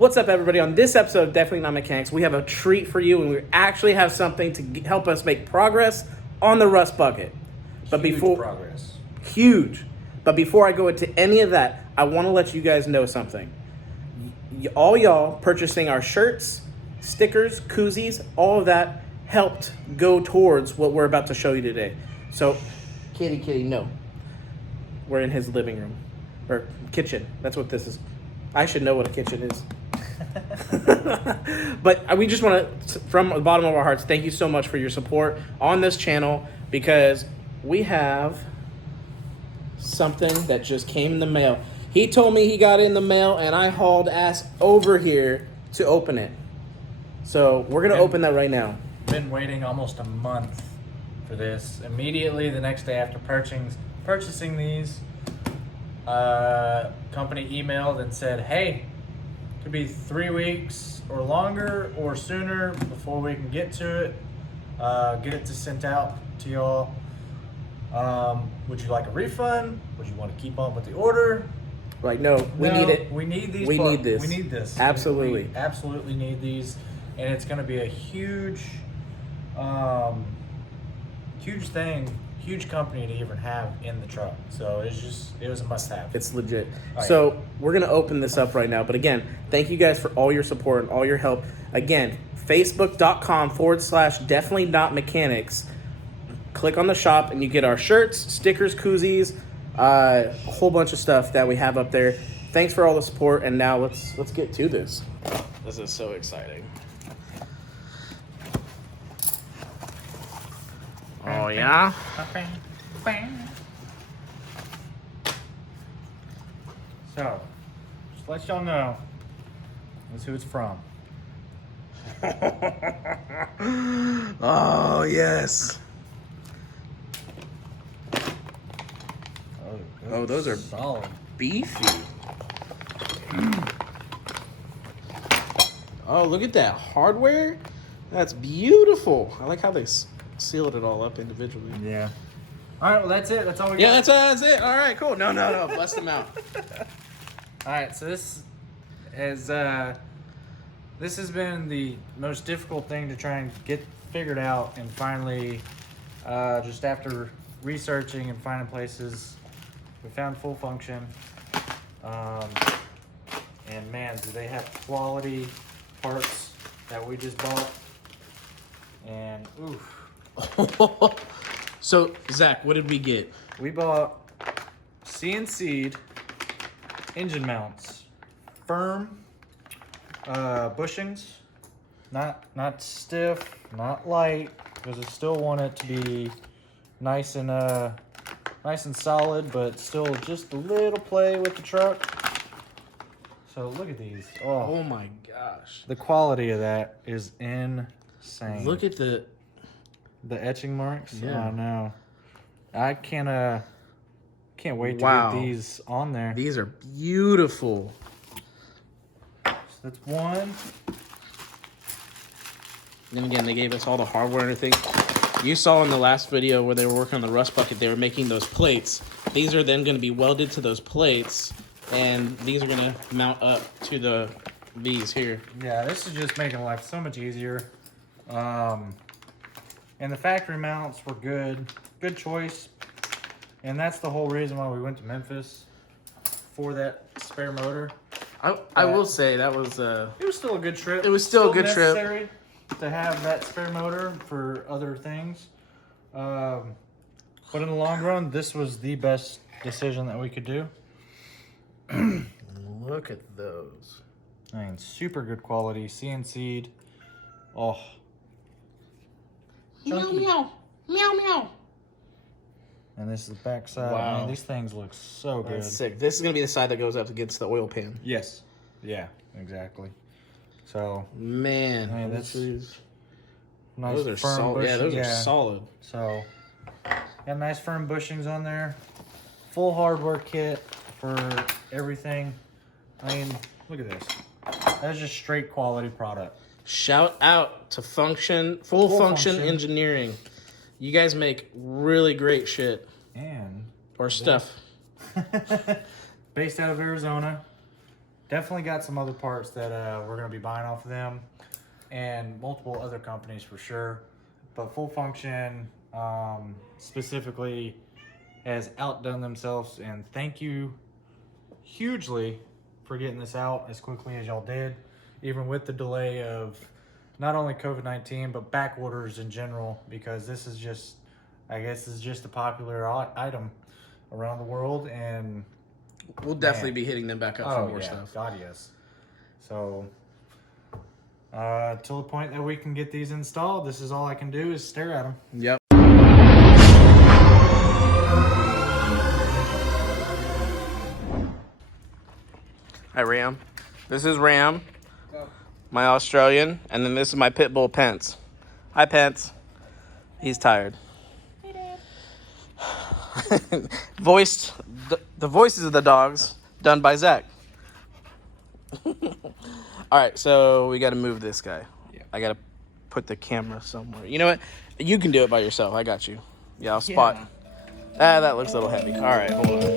What's up, everybody? On this episode of Definitely Not Mechanics, we have a treat for you, and we actually have something to help us make progress on the rust bucket. But huge. But before I go into any of that, I want to let you guys know something. All y'all purchasing our shirts, stickers, koozies, all of that helped go towards what we're about to show you today. So, kitty, no. We're in his living room. Or kitchen. That's what this is. I should know what a kitchen is. But we just want to, from the bottom of our hearts, thank you so much for your support on this channel, because we have something that just came in the mail. He told me he got it in the mail, and I hauled ass over here to open it. So we're going to open that right now. Been waiting almost a month for this. Immediately the next day after purchasing these, company emailed and said, hey, could be 3 weeks or longer or sooner before we can get to it, get it sent out to y'all. Would you like a refund? Would you want to keep on with the order? Right, no, we need it. We need these. We need this. We need this. Absolutely. We absolutely need these, and it's going to be a huge company to even have in the truck. So it was a must-have. It's legit. So we're going to open this up right now. But again, thank you guys for all your support and all your help. Again, facebook.com/definitely not mechanics. Click on the shop and you get our shirts, stickers, koozies, a whole bunch of stuff that we have up there. Thanks for all the support. And now let's get to this. This is so exciting. Oh, yeah? So, just let y'all know, that's who it's from. Oh, yes. Oh, those are solid. Beefy. Oh, look at that hardware. That's beautiful. I like how they sealed it all up individually. Yeah. All right, well, that's it. That's all we got. Yeah, that's it. All right, cool. No. Bless them out. All right, so this has been the most difficult thing to try and get figured out, and finally, just after researching and finding places, we found Full Function. And man, do they have quality parts that we just bought. And oof. So, Zach, what did we get? We bought CNC'd engine mounts, firm bushings, not stiff, not light, because I still want it to be nice and solid, but still just a little play with the truck. So look at these. Oh my gosh, the quality of that is insane. Look at the etching marks. Yeah. Oh no, I can't wait to get these on there. These are beautiful. So that's one. Then again, they gave us all the hardware and everything. You saw in the last video where they were working on the rust bucket, they were making those plates. These are then going to be welded to those plates, and these are going to mount up to these here. Yeah, this is just making life so much easier. And the factory mounts were good choice. And that's the whole reason why we went to Memphis for that spare motor. I will say that was it was still a good trip. It was still a good trip. Necessary to have that spare motor for other things. But in the long run, this was the best decision that we could do. Look at those. I mean, super good quality, CNC'd. Oh. Chunky. Meow. And this is the back side. Wow. Man, these things look so good. That's sick. This is going to be the side that goes up against the oil pan. Yes. Yeah, exactly. So, man, I mean, that's nice. Those are solid. Yeah, those are solid. So, got nice firm bushings on there. Full hardware kit for everything. I mean, look at this. That's just straight quality product. Shout out to Full Function Engineering. You guys make really great shit. And or stuff. Based out of Arizona. definitely got some other parts that we're going to be buying off of them, and multiple other companies for sure. But Full Function specifically has outdone themselves, and thank you hugely for getting this out as quickly as y'all did, even with the delay of not only COVID-19 but back orders in general, because this is just, I guess, is just a popular item around the world, and we'll definitely be hitting them back up for more stuff. God, yes. So till the point that we can get these installed, this is all I can do is stare at them. Yep. Hi, Ram. This is Ram, my Australian, and then this is my pit bull, Pence. Hi, Pence. He's tired. Hey, Dad. Voiced the voices of the dogs done by Zach. All right, so we got to move this guy. Yeah. I got to put the camera somewhere. You know what? You can do it by yourself. I got you. Yeah, I'll spot. Yeah. That looks a little heavy. All right, hold on.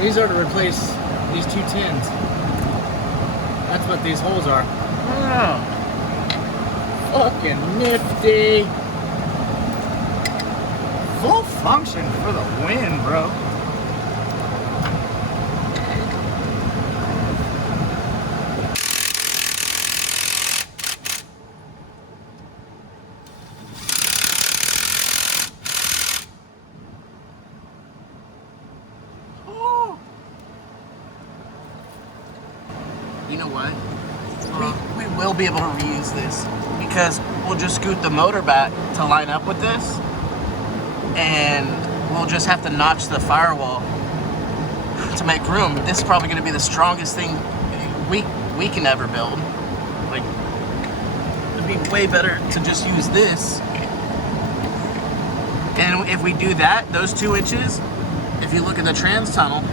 These are to replace these two tins. That's what these holes are. Oh, fucking nifty. Full function for the win, bro. You know what? We will be able to reuse this because we'll just scoot the motor back to line up with this, and we'll just have to notch the firewall to make room. This is probably going to be the strongest thing we can ever build. Like, it'd be way better to just use this. And if we do that, those 2 inches, if you look at the trans tunnel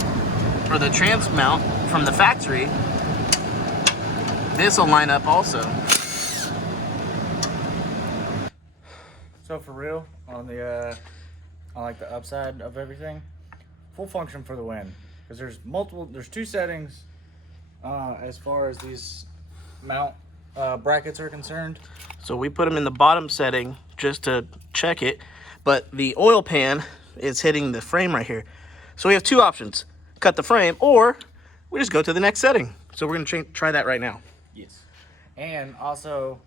or the trans mount from the factory, this will line up also. So for real, on the on like the upside of everything, full function for the win. Because there's 2 settings as far as these mount brackets are concerned. So we put them in the bottom setting just to check it, but the oil pan is hitting the frame right here. So we have 2 options: cut the frame, or we just go to the next setting. So we're gonna try that right now. Yes. And also,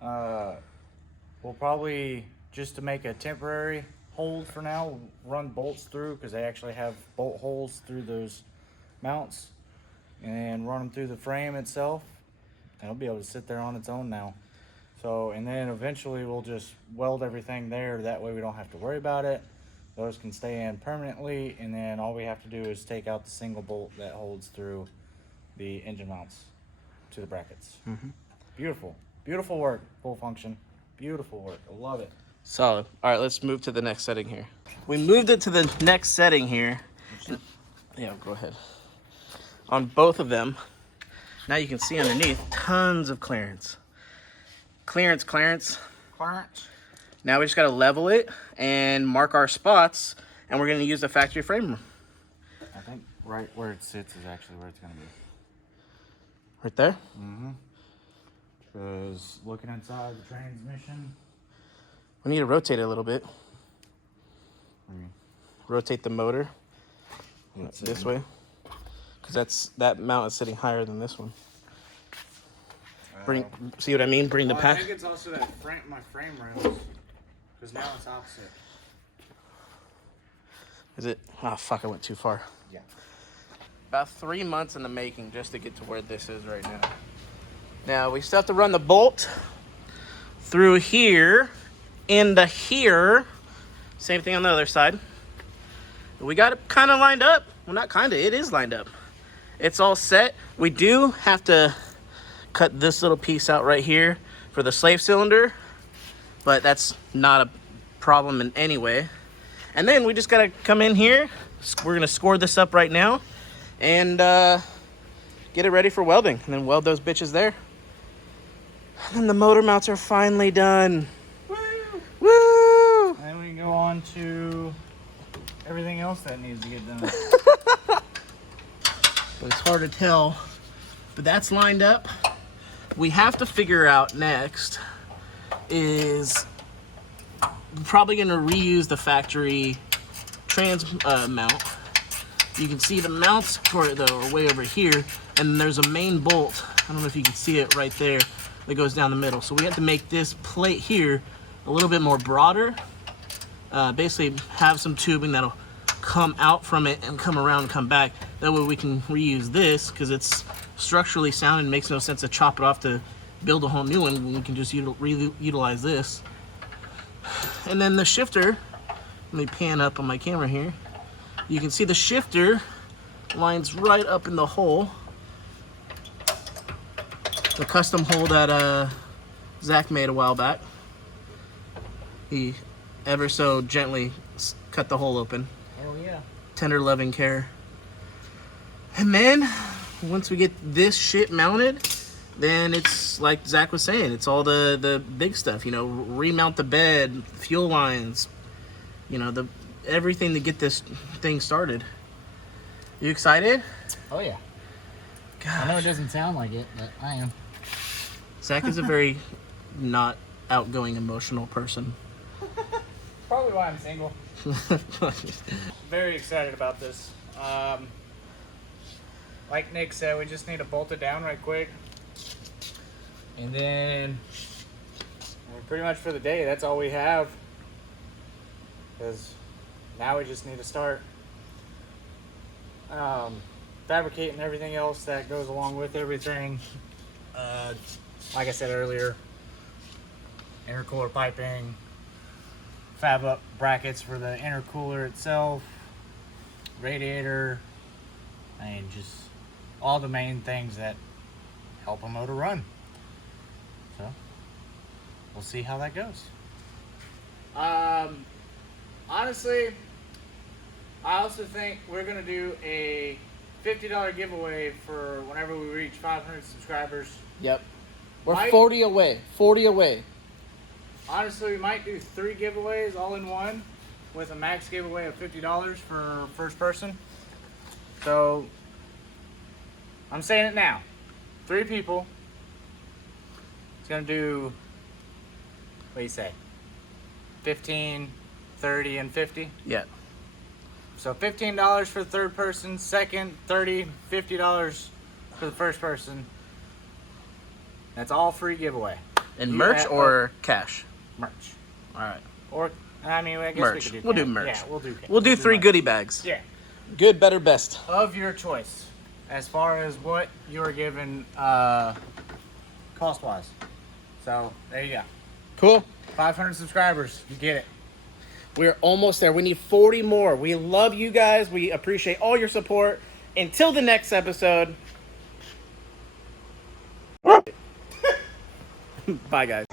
we'll probably, just to make a temporary hold for now, run bolts through, because they actually have bolt holes through those mounts, and run them through the frame itself. And it'll be able to sit there on its own now. So, and then eventually we'll just weld everything there. That way we don't have to worry about it. Those can stay in permanently, and then all we have to do is take out the single bolt that holds through the engine mounts to the brackets. Mm-hmm. Beautiful work. Full function, beautiful work. I love it. Solid. All right, let's move to the next setting here. We moved it to the next setting here. Yeah, go ahead. On both of them, now you can see underneath tons of clearance. Clearance. Now we just got to level it and mark our spots, and we're going to use the factory frame. I think right where it sits is actually where it's going to be. Right there? Mm-hmm. Because looking inside the transmission... We need to rotate it a little bit. Rotate the motor this way. Because that mount is sitting higher than this one. See what I mean? Bring the pack. I think it's also that my frame rails. Because now it's opposite. Is it? Oh, fuck, I went too far. Yeah. About 3 months in the making just to get to where this is right now. Now, we still have to run the bolt through here, into here. Same thing on the other side. We got it kind of lined up. Well, not kind of, it is lined up. It's all set. We do have to cut this little piece out right here for the slave cylinder, but that's not a problem in any way. And then we just gotta come in here. We're gonna score this up right now and get it ready for welding, and then weld those bitches there. And then the motor mounts are finally done. Woo! Woo! And then we can go on to everything else that needs to get done. But it's hard to tell. But that's lined up. We have to figure out next is probably going to reuse the factory trans mount. You can see the mounts for it though are way over here, and there's a main bolt. I don't know if you can see it right there that goes down the middle. So we have to make this plate here a little bit more broader. Basically have some tubing that'll come out from it and come around and come back. That way we can reuse this because it's structurally sound and makes no sense to chop it off to build a whole new one when we can just utilize this. And then the shifter, let me pan up on my camera here. You can see the shifter lines right up in the hole. The custom hole that Zach made a while back. He ever so gently cut the hole open. Hell yeah. Tender loving care. And then once we get this shit mounted, then it's like Zach was saying, it's all the big stuff, you know, remount the bed, fuel lines, you know, everything to get this thing started. You excited? Oh yeah. Gosh. I know it doesn't sound like it, but I am. Zach is a very not outgoing, emotional person. Probably why I'm single. Very excited about this. Like Nick said, we just need to bolt it down right quick. And then pretty much for the day, that's all we have. Because now we just need to start fabricating everything else that goes along with everything. Like I said earlier, intercooler piping, fab up brackets for the intercooler itself, radiator, and just all the main things that help a motor run. So we'll see how that goes. Honestly, I also think we're gonna do a $50 giveaway for whenever we reach 500 subscribers. Yep. We're 40 away. 40 away. Honestly, we might do 3 giveaways all in one with a max giveaway of $50 for first person. So, I'm saying it now. 3 people. It's going to do, what do you say? 15, 30, and 50? Yeah. So $15 for the third person, second, 30, $50 for the first person. That's all free giveaway. And merch or cash? Merch. All right. Or, I mean, I guess merch. we could do We'll cash. do merch. Yeah, we'll do cash. We'll do 3 merch. goodie bags. Yeah. Good, better, best. Of your choice. As far as what you're given cost-wise. So, there you go. Cool. 500 subscribers. You get it. We're almost there. We need 40 more. We love you guys. We appreciate all your support. Until the next episode. Bye, guys.